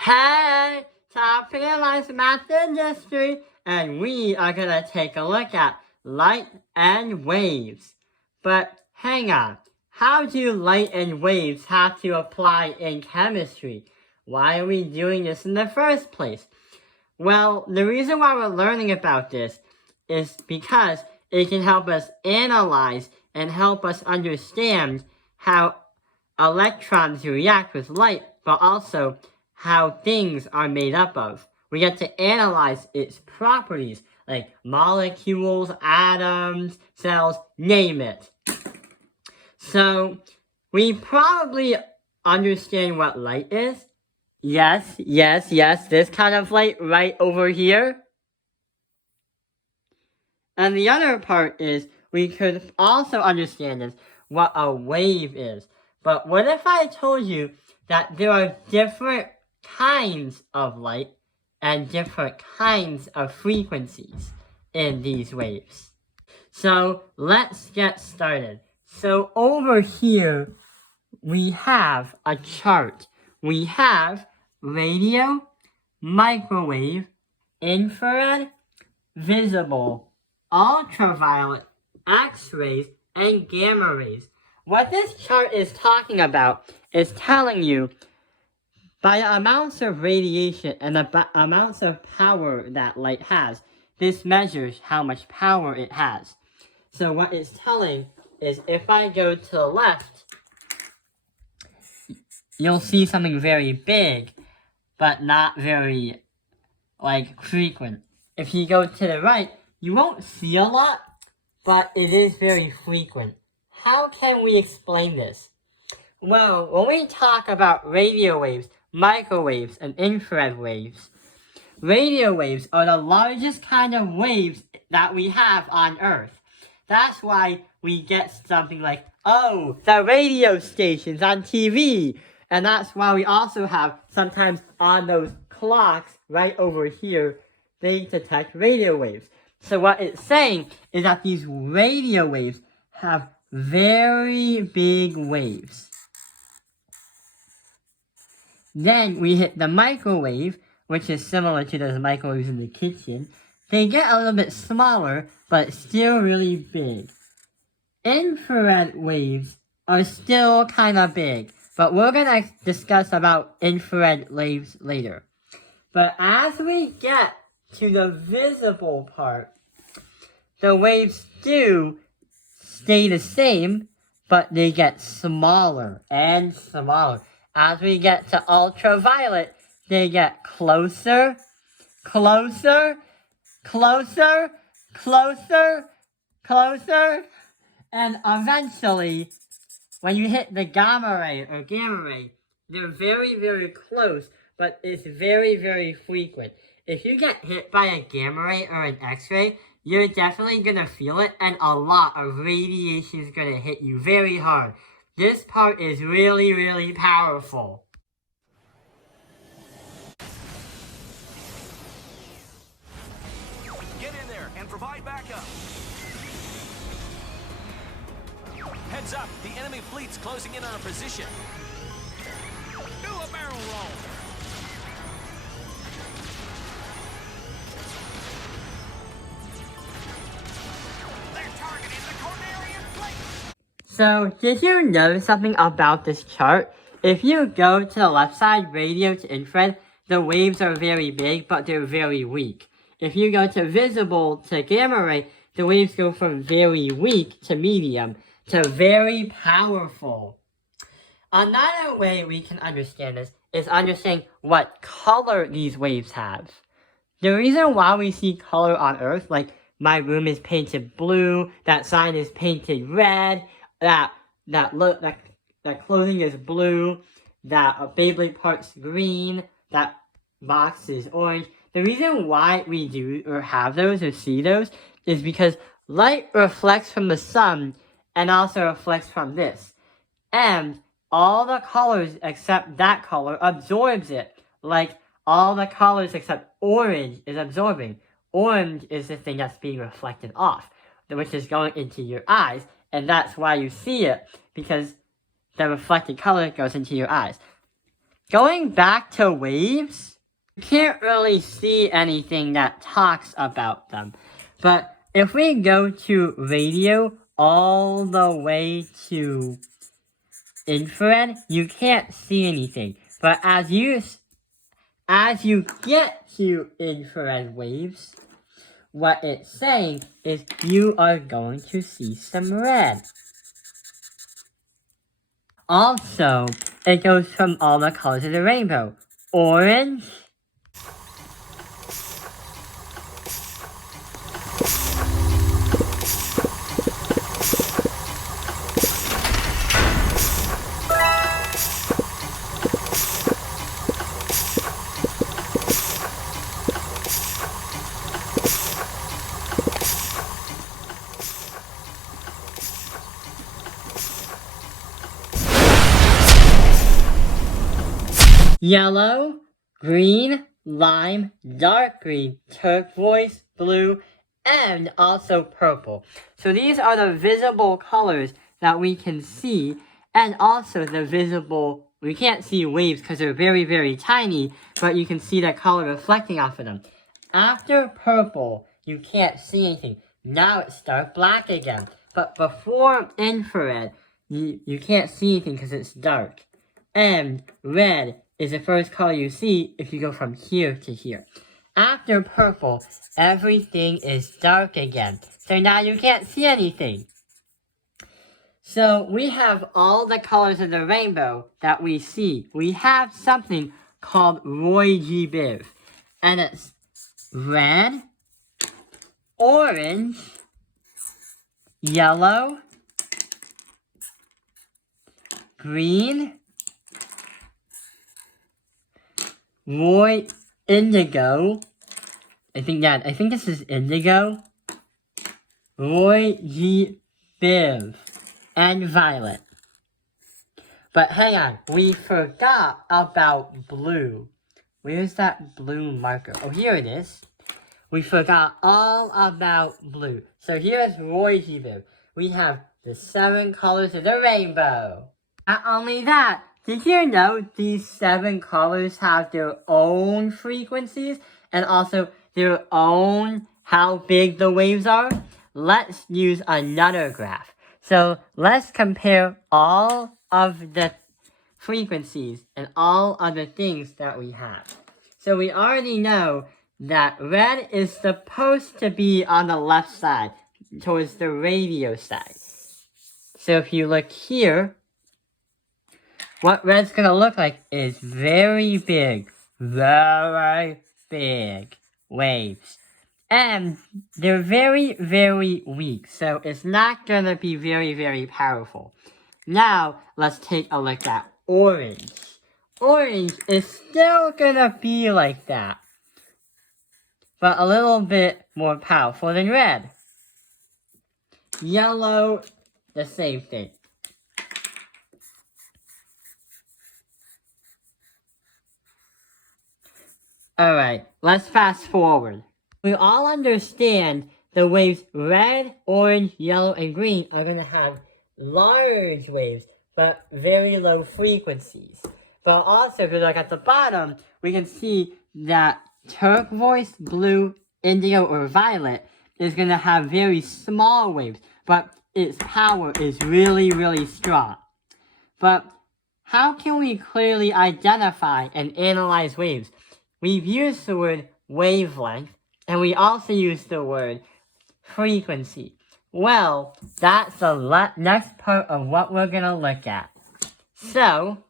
Hey, top Realized Math Industry, and we are gonna take a look at light and waves. But hang on, how do light and waves have to apply in chemistry? Why are we doing this in the first place? Well, the reason why we're learning about this is because it can help us analyze and help us understand how electrons react with light, but also how things are made up of. We get to analyze its properties, like molecules, atoms, cells, name it. So, we probably understand what light is. Yes, this kind of light right over here. And the other part is, we could also understand is what a wave is. But what if I told you that there are different kinds of light and different kinds of frequencies in these waves? So let's get started. So over here, we have a chart. We have radio, microwave, infrared, visible, ultraviolet, X-rays, and gamma rays. What this chart is talking about is telling you by the amounts of radiation and the amounts of power that light has, this measures how much power it has. So what it's telling is if I go to the left, you'll see something very big, but not very, frequent. If you go to the right, you won't see a lot, but it is very frequent. How can we explain this? Well, when we talk about radio waves, microwaves, and infrared waves, radio waves are the largest kind of waves that we have on Earth. That's why we get something like, oh, the radio stations on TV. And that's why we also have, sometimes on those clocks right over here, they detect radio waves. So what it's saying is that these radio waves have very big waves. Then we hit the microwave, which is similar to those microwaves in the kitchen. They get a little bit smaller, but still really big. Infrared waves are still kind of big, but we're going to discuss about infrared waves later. But as we get to the visible part, the waves do stay the same, but they get smaller and smaller. As we get to ultraviolet, they get closer, closer, closer, closer, closer, and eventually, when you hit the gamma ray, they're very, very close, but it's very, very frequent. If you get hit by a gamma ray or an X-ray, you're definitely gonna feel it, and a lot of radiation is gonna hit you very hard. This part is really, really powerful. Get in there and provide backup. Heads up, the enemy fleet's closing in on our position. Do a barrel roll. They're targeting the Cornerian fleet. So, did you know something about this chart? If you go to the left side, radio to infrared, the waves are very big, but they're very weak. If you go to visible to gamma ray, the waves go from very weak to medium to very powerful. Another way we can understand this is understanding what color these waves have. The reason why we see color on Earth, like my room is painted blue, that sign is painted red, that clothing is blue, that Beyblade part's green, that box is orange. The reason why we do or have those or see those is because light reflects from the sun and also reflects from this. And all the colors except that color absorbs it. Like all the colors except orange is absorbing. Orange is the thing that's being reflected off, which is going into your eyes. And that's why you see it, because the reflected color goes into your eyes. going back to waves, you can't really see anything that talks about them. But if we go to radio all the way to infrared, you can't see anything. But as you get to infrared waves, what it's saying is you are going to see some red. Also, it goes from all the colors of the rainbow. Orange, yellow, green, lime, dark green, turquoise, blue, and also purple. So these are the visible colors that we can see, and also the visible, we can't see waves because they're very, very tiny, but you can see the color reflecting off of them. After purple, you can't see anything. Now it's dark black again. But before infrared, you can't see anything because it's dark. And red is the first color you see if you go from here to here. After purple, everything is dark again. So now you can't see anything. So we have all the colors of the rainbow that we see. We have something called Roy G. Biv. And it's red, orange, yellow, green, Roy indigo. I think this is indigo. Roy G. Biv. And violet. But hang on, we forgot about blue. Where's that blue marker? Oh, here it is. We forgot all about blue. So here's Roy G. Biv. We have the 7 colors of the rainbow. Not only that, did you know these 7 colors have their own frequencies and also their own how big the waves are? Let's use another graph. So let's compare all of the frequencies and all of the things that we have. So we already know that red is supposed to be on the left side, towards the radio side. So if you look here, what red's gonna look like is very big waves. And they're very, very weak, so it's not gonna be very, very powerful. Now, let's take a look at orange. Orange is still gonna be like that, but a little bit more powerful than red. Yellow, the same thing. Alright, let's fast forward. We all understand the waves red, orange, yellow, and green are going to have large waves, but very low frequencies. But also, if you look at the bottom, we can see that turquoise, blue, indigo, or violet is going to have very small waves, but its power is really, really strong. But how can we clearly identify and analyze waves? We've used the word wavelength, and we also use the word frequency. Well, that's the next part of what we're going to look at. So,